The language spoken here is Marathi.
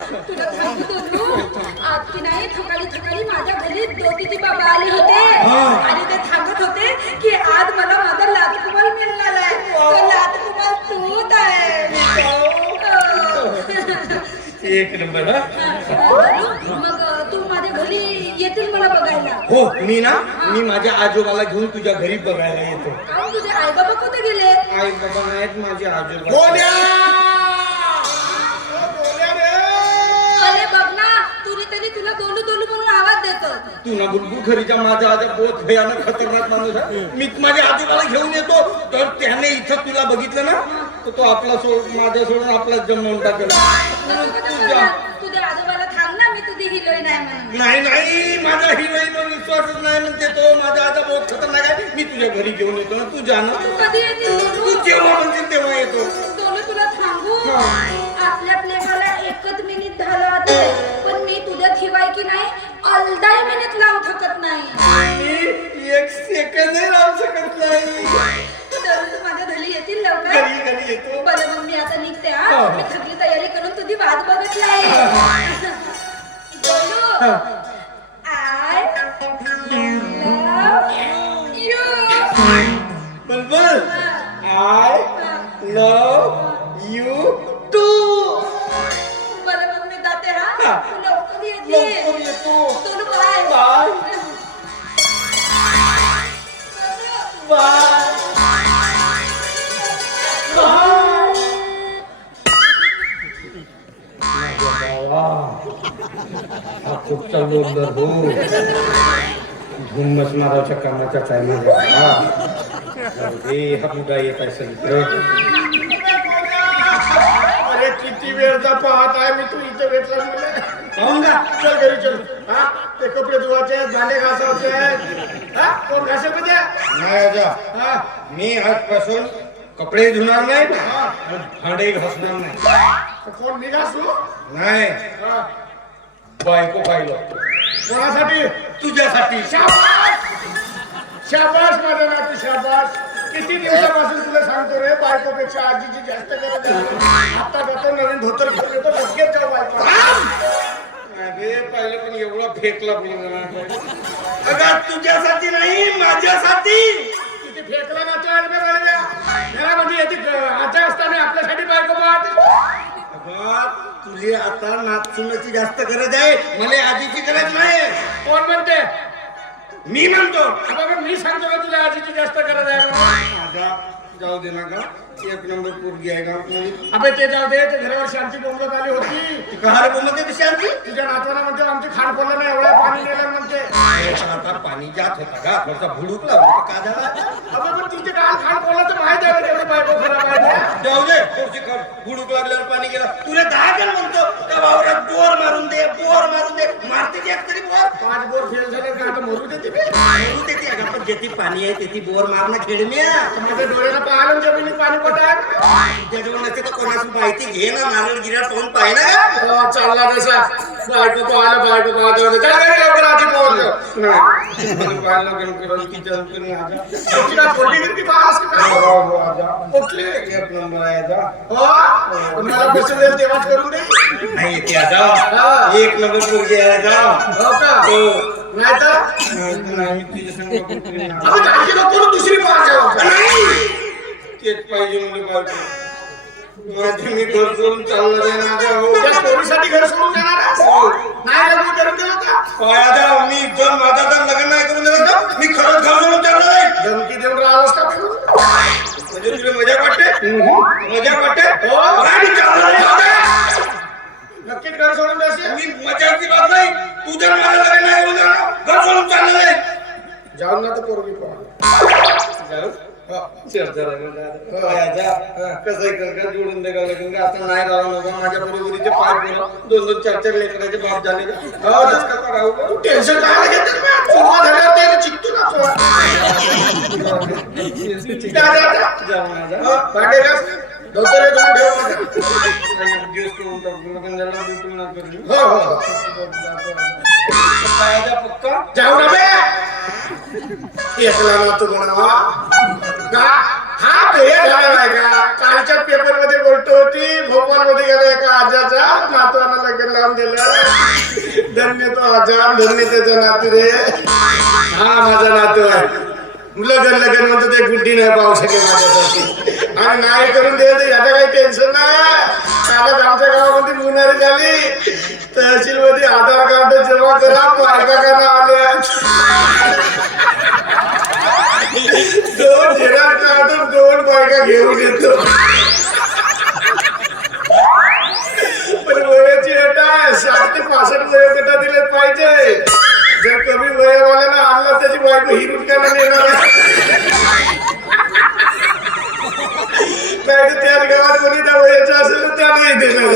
तुला सांगू दोनू, आज की नाही थकाली थकाली माझ्या घरी ज्योतिजी बाबा आले होते आणि ते सांगत होते की आज मला माझा लातकुमाल मिळणार आहे तो लातकुमाल तूच आहे एक नंबर हा दोनू, मग तू माझ्या घरी येतील मला बघायला हो मी ना मी माझ्या आजोबाला घेऊन तुझ्या घरी बघायला येतो. तुझे आई बाबा कुठे गेले? आई बाबा नाहीत माझे आजोबा. तू ना बुलबुल खरीचा माझा आज बहुत भयानक खतरनाक माणूस आहे. मी माझ्या आजोबाला घेऊन येतो. तर त्याने इथं तुला बघितलं ना तर तो आपला सोड माझ्या सोडून आपलाच जमवून टाकेल म्हणून तुझ्या तुझ्या आजोबाला थांब ना मी तुझी हिरोईन आहे म्हणून. नाही नाही माझा हिरोईनवर विश्वासच नाही म्हणते तो माझा आजा बहुत खतरनाक आहे. मी तुझ्या घरी घेऊन येतो ना तू जा ना. तू कधी? जेव्हा म्हणशील तेव्हा येतो. अलदाई मिनिट लावू शकत नाही. मी एक सेकंदही राहू शकत नाही. दोनू तू माझ्या घरी येतील लवकर. घरी येतो. बरं मग मी आता निघते हा. हो. मी सगळी तयारी करून तुझी वाट बघितली आहे. बोलू I love you. Bulbul I love हा चालू हो. धूम हा. अरे हा मुद्दा येत आहे सगळीकडे. अरे किती वेळचा पाहत आहे मी तू इथे भेटला मला. पाहून का चल घरी चल. हा? ते कपडे धुवायचे आहेत भांडे घासायचे आहेत. हा? कोण घासेल म्हणजे नाही हा? मी आजपासून कपडे धुणार नाही भांडे घासणार नाही. तर कोण निघासू? नाही. हा. बायको पाहिलं. कोणासाठी? तुझ्यासाठी. शाबास! शाबास माझा नातू शाबास. किती दिवसापासून तुला सांगतो रे बायकोपेक्षा आजीची जास्त गरज आहे. आता जातो नवीन धोतर घेऊन येतो लगेच जाऊ बायको अरे पाहिलं पण एवढा फेकला अगं तुझ्यासाठी नाही माझ्यासाठी. नाचण्याची जास्त गरज आहे. मला आजीची गरज नाही. कोण म्हणते? मी म्हणतो. मी सांगतो का तुला आजीची जास्त गरज आहे म्हणून? जाऊ दे ना का एक नंबर पोरगी आहे का अबे ते जाऊ दे ते घरावर शांती बोंबलत आली होती. कहार बोलते ती शांती? तुझ्या नातवाला म्हणते आमची खाण पडलं नाही एवढ्या पाणी नेलं म्हणते. आता पाणी जात होता का थोडासा भुडूकला होता का झाला अबे पण तुझे काल खाण पडलं तर माहिती आहे का तेवढी बायको खराब आहे ते? जाऊ दे भुडूक लागल्यावर पाणी गेलं. तुला दहा जण म्हणतो त्या वावरात बोर मारून दे बोर मारून दे. मारते एक तरी बोर? पाच बोर फेल झाले का आता मरू बे? पण पाणी आहे तेथे बोर मारणं खेळण्या माझ्या डोळ्याला पाहिलं ना जमिनीत पाणी पडत नसते तर कोणाची माहिती घे ना नारळ गिराळ पाहून पाहिलं चालला तसा बायको पाहिलं बायको पाहत होते जा रे, लवकर आधी बोल पाहिलं गणपती किचन करून आजा. तुला पोटी गिरती पास का? हो, आजा. उठली. एक नंबर आहे आजा. हो तुम्हाला बसवलेलं तेव्हाच करून दे नाही येते आजा. एक नंबर पोरगी आहे आजा. हो का हो. नाही तर दुसरी नाही. तेच पाहिजे मला मी घर सोडून चाललं जाईन हो. त्या पोरीसाठी घर सोडून जाणार नाही लग्न मी जर माझा जर लग्न नाही करून दिलं तर पोरगी कर, जोडून दे का लग्न का? आता नाही राहू नको माझ्या बरोबरीचे पाय पोरं, दोन दोन चार चार लेकराचे बाप झाले? तू टेन्शन काय घेते ना ठेव माझं. हो, हो, पक्का? जाऊ ना म्हणावा का हा तो हे झाला नाही का कालच्या पेपरमध्ये गोष्ट होती भोपाळमध्ये गेला एका आजाचा? नातवाना लग्न लावून दिलं. धन्य तो आजा धन्य त्याचा नातू रे. हा माझा नातू आहे. लग्न लग्न म्हणतो ते गुड्डी नाही पाहू शकेल माझ्यासाठी आणि नाही करून द्यायचं याचं काही टेन्शन नाही. कालच आमच्या गावामध्ये मुनारी झाली. तहसील मध्ये आधार कार्ड जमा करा बायका करा आल्या? दोन झेराट काढून दोन बायका घेऊन येतो? पण वयाची अट आहे साठ ते पासष्ट वयोगटा दिले पाहिजे. जर कमी वयावाल्याला आणला त्याची बायको ही रुपयाला येणार नाही तर त्याच गावात कोणी त्या वयाचं असेल तर त्यालाही देणार